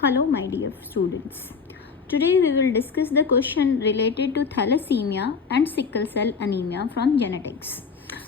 Hello, my dear students. Today we will discuss the question related to thalassemia and sickle cell anemia from genetics.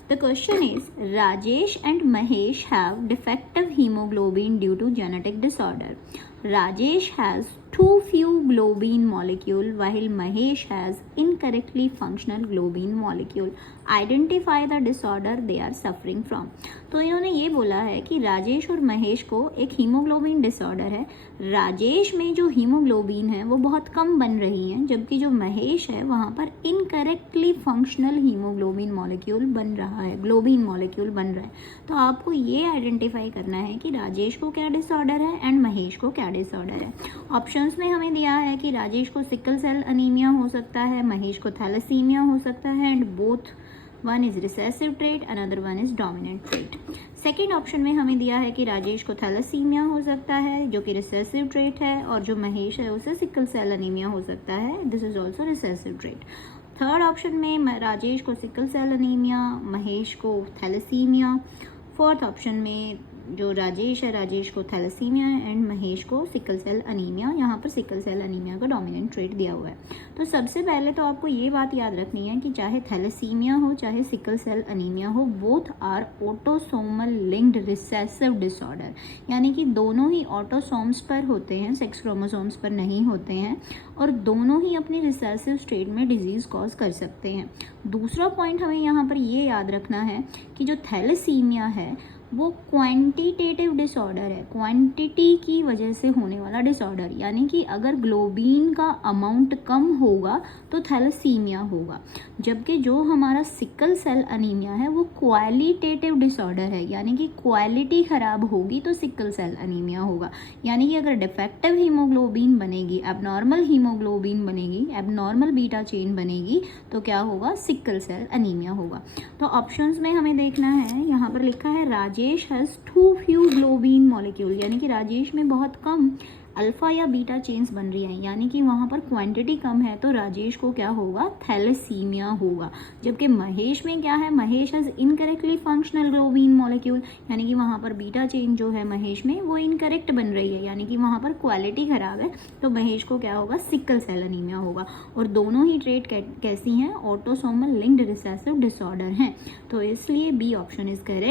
The question is, Rajesh and Mahesh have defective hemoglobin due to genetic disorder. Rajesh has too few globin molecule while Mahesh has incorrectly functional globin molecule. Identify the disorder they are suffering from. तो इन्होंने ये बोला है कि राजेश और महेश को एक haemoglobin disorder है. राजेश में जो हीमोग्लोबिन है वो बहुत कम बन रही है, जबकि जो महेश है वहाँ पर इनकरेक्टली फंक्शनल हीमोग्लोबिन मॉलिक्यूल बन रहा है, ग्लोबिन मॉलिक्यूल बन रहा है. तो आपको ये आइडेंटिफाई करना है कि राजेश को क्या डिसऑर्डर है एंड महेश को क्या डिसऑर्डर है. ऑप्शंस में हमें दिया है कि राजेश को सिकल सेल अनीमिया हो सकता है, महेश को थैलेसीमिया हो सकता है and both one is recessive trait, another one is dominant trait. Second option में हमें दिया है कि राजेश को थैलेसीमिया हो सकता है जो कि रिसेसिव ट्रेट है, और जो महेश है उसे सिकल सेल अनीमिया हो सकता है, this is also recessive trait. Third option में राजेश को सिकल सेल अनीमिया, महेश को थैलेसीमिया. फोर्थ ऑप्शन में जो राजेश है, राजेश को थैलेसीमिया एंड महेश को सिकल सेल अनीमिया. यहाँ पर सिकल सेल अनीमिया का डोमिनेंट ट्रेट दिया हुआ है. तो सबसे पहले तो आपको ये बात याद रखनी है कि चाहे थैलेसीमिया हो चाहे सिकल सेल अनीमिया हो, both are autosomal linked recessive disorder, यानी कि दोनों ही ऑटोसोम्स पर होते हैं, सेक्स क्रोमोसोम्स पर नहीं होते हैं, और दोनों ही अपनी रिसेसिव स्टेट में डिजीज कॉज कर सकते हैं. दूसरा पॉइंट हमें यहाँ पर ये याद रखना है कि जो थैलेसीमिया है वो क्वांटिटेटिव डिसऑर्डर है, क्वांटिटी की वजह से होने वाला डिसऑर्डर, यानी कि अगर ग्लोबिन का अमाउंट कम होगा तो थैलेसीमिया होगा, जबकि जो हमारा सिकल सेल अनीमिया है वो क्वालिटेटिव डिसऑर्डर है, यानी कि क्वालिटी खराब होगी तो सिकल सेल अनीमिया होगा. यानी कि अगर डिफेक्टिव हीमोग्लोबिन बनेगी, एबनॉर्मल हीमोग्लोबिन बनेगी, एबनॉर्मल बीटा चेन बनेगी, तो क्या होगा, सिकल सेल अनीमिया होगा. तो ऑप्शंस में हमें देखना है, यहाँ पर लिखा है Rajesh has too few globin molecule, यानी कि राजेश में बहुत कम अल्फा या बीटा चेन्स बन रही हैं, यानी कि वहाँ पर क्वांटिटी कम है, तो राजेश को क्या होगा, थैलेसीमिया होगा. जबकि महेश में क्या है, Mahesh has incorrectly functional globin molecule, यानी कि वहाँ पर बीटा चेन जो है महेश में वो इनकरेक्ट बन रही है, यानी कि वहाँ पर क्वालिटी खराब है, तो महेश को क्या होगा, सिकल सेल अनीमिया होगा. और दोनों ही ट्रेट कैसी हैं, ऑटोसोमल लिंक्ड रिसेसिव डिसऑर्डर हैं, तो इसलिए बी ऑप्शन इज करेक्ट.